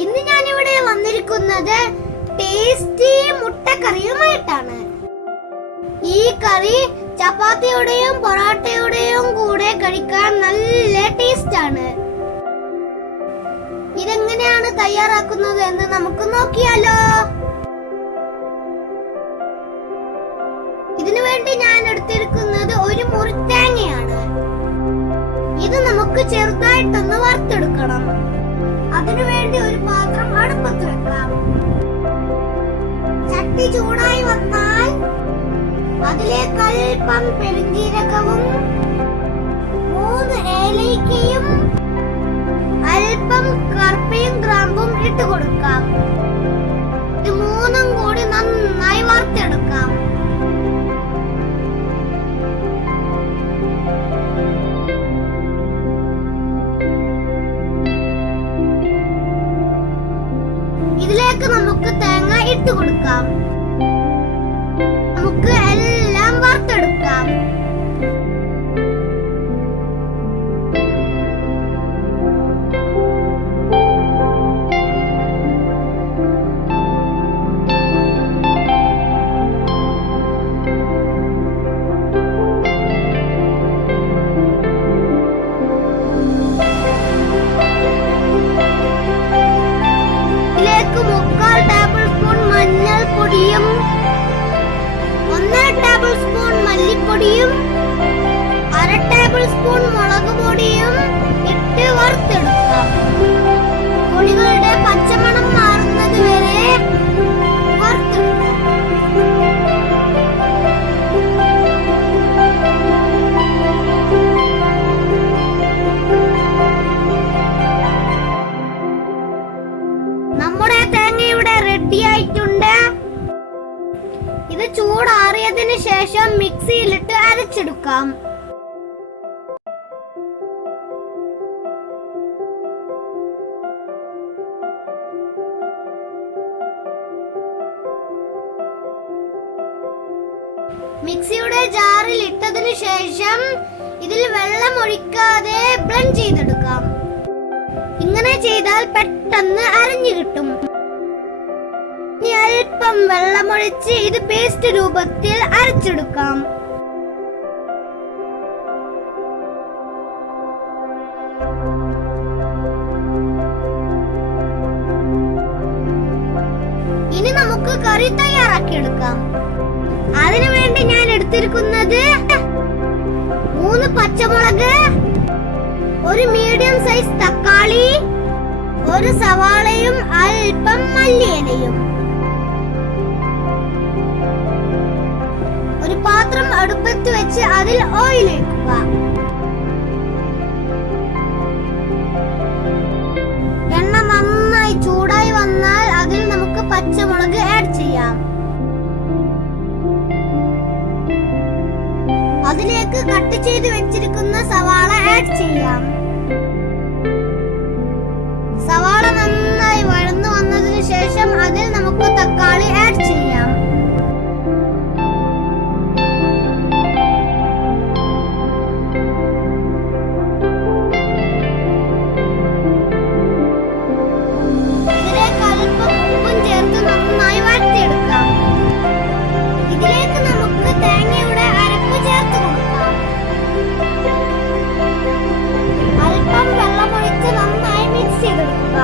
ഇന്ന് ഞാൻ ഇവിടെ വന്നിരിക്കുന്നത് ടേസ്റ്റി മുട്ടക്കറിയുമായിട്ടാണ്. ഈ കറി ചപ്പാത്തിയുടെയും പൊറോട്ടയുടെയും കൂടെ കഴിക്കാൻ നല്ല ടേസ്റ്റ് ആണ്. ഇതെങ്ങനെയാണ് തയ്യാറാക്കുന്നത് എന്ന് നമുക്ക് നോക്കിയാലോ. ഇതിനു വേണ്ടി ഞാൻ എടുത്തിരിക്കുന്നത് ഒരു മുറി തേങ്ങയാണ്. ഇത് നമുക്ക് ചെറുതായിട്ടൊന്ന് വറുത്തെടുക്കണം. അതിനുവേണ്ടി ഒരു പാത്രം അടുപ്പത്ത് വെക്കാം. ചട്ടി ചൂടായി വന്നാൽ അതിലേക്ക് അല്പം പെരുംജീരകവും 3 ഏലക്കയും അല്പം കറുപ്പയും ഗ്രാമ്പും ഇട്ട് കൊടുക്കാം. ഇത് മൂന്നും കൂടി നന്നായി വറുത്തെടുക്കാം. ഇതിലേക്ക് നമുക്ക് തേങ്ങ ഇട്ട് കൊടുക്കാം. നമുക്ക് എല്ലാം വറുത്തെടുക്കാം. മഞ്ഞൾപ്പൊടിയും 1 ടേബിൾ സ്പൂൺ മല്ലിപ്പൊടിയും 1/2 ടേബിൾ സ്പൂൺ മുളക് പൊടിയും ഇട്ട് വറുത്തെടുക്കാം. പൊടികളുടെ പച്ചമണം മാറുന്നത് വരെ വറുത്തെടുക്കാം. നമ്മുടെ തേങ്ങയുടെ റെഡി ആയിട്ടുണ്ട്. ഇത് ചൂടാറിയതിനു ശേഷം മിക്സിയിലിട്ട് അരച്ചെടുക്കാം. മിക്സിയുടെ ജാറിൽ ഇട്ടതിനു ശേഷം ഇതിൽ വെള്ളം ഒഴിക്കാതെ ബ്ലെൻഡ് ചെയ്തെടുക്കാം. ഇങ്ങനെ ചെയ്താൽ പെട്ടെന്ന് അരഞ്ഞു കിട്ടും. ഇനി അല്പം വെള്ളമൊഴിച്ച് ഇത് പേസ്റ്റ് രൂപത്തിൽ അരച്ചെടുക്കാം. ഇനി നമുക്ക് കറി തയ്യാറാക്കിയെടുക്കാം. അതിനുവേണ്ടി ഞാൻ എടുത്തിരിക്കുന്നത് 3 പച്ചമുളക്, ഒരു മീഡിയം സൈസ് തക്കാളി, ഒരു സവാളയും അല്പം മല്ലിയിലയും. ഒരു പാത്രം അടുപ്പത്ത് വെച്ച് അതിൽ ഓയിൽ ഒഴിക്കുക. എണ്ണ നന്നായി ചൂടായി വന്നാൽ അതിൽ നമുക്ക് പച്ചമുളക് ആഡ് ചെയ്യാം. അതിലേക്ക് കട്ട് ചെയ്ത് വെച്ചിരിക്കുന്ന സവാള ആഡ് ചെയ്യാം. സവാള നന്നായി വഴന്നു വന്നതിന് ശേഷം അതിൽ നമുക്ക് തക്കാളി ആഡ് ചെയ്യാം. ഇതിലേക്ക് അല്പം ഉപ്പും ചേർത്ത് നന്നായി വഴറ്റിയെടുക്കാം. ഇതിലേക്ക് നമുക്ക് തേങ്ങയുടെ അരപ്പ് ചേർത്ത് കൊടുക്കാം. അല്പം വെള്ളമൊഴിച്ച് നന്നായി മിക്സ് ചെയ്തെടുക്കുക.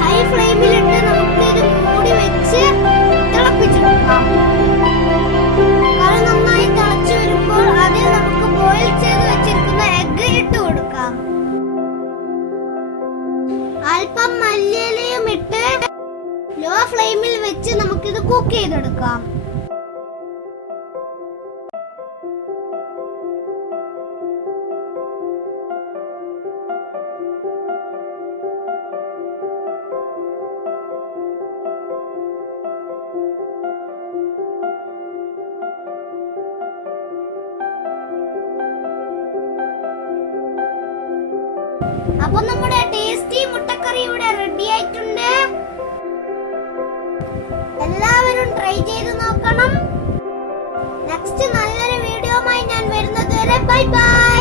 ഹൈ ഫ്ലെയിമിലിട്ട് നമുക്ക് ഇത് മൂടി വെച്ച് തിളപ്പിച്ചെടുക്കാം. കറി നന്നായി തിളച്ചു വരുമ്പോൾ അതിൽ നമുക്ക് ബോയിൽ ചെയ്ത് വെച്ചിരിക്കുന്ന എഗ്ഗ് ഇട്ട് കൊടുക്കാം. അല്പം മല്ലിയിലയും ഇട്ട് ലോ ഫ്ലെയിമിൽ വെച്ച് നമുക്കിത് കുക്ക് ചെയ്തെടുക്കാം. അപ്പോൾ നമ്മുടെ ടേസ്റ്റി മുട്ടക്കറി ഇവിടെ റെഡി ആയിട്ടുണ്ട്. എല്ലാവരും ട്രൈ ചെയ്ത് നോക്കണം. നെക്സ്റ്റ് നല്ലൊരു വീഡിയോയുമായി ഞാൻ വരുന്നു. Bye bye.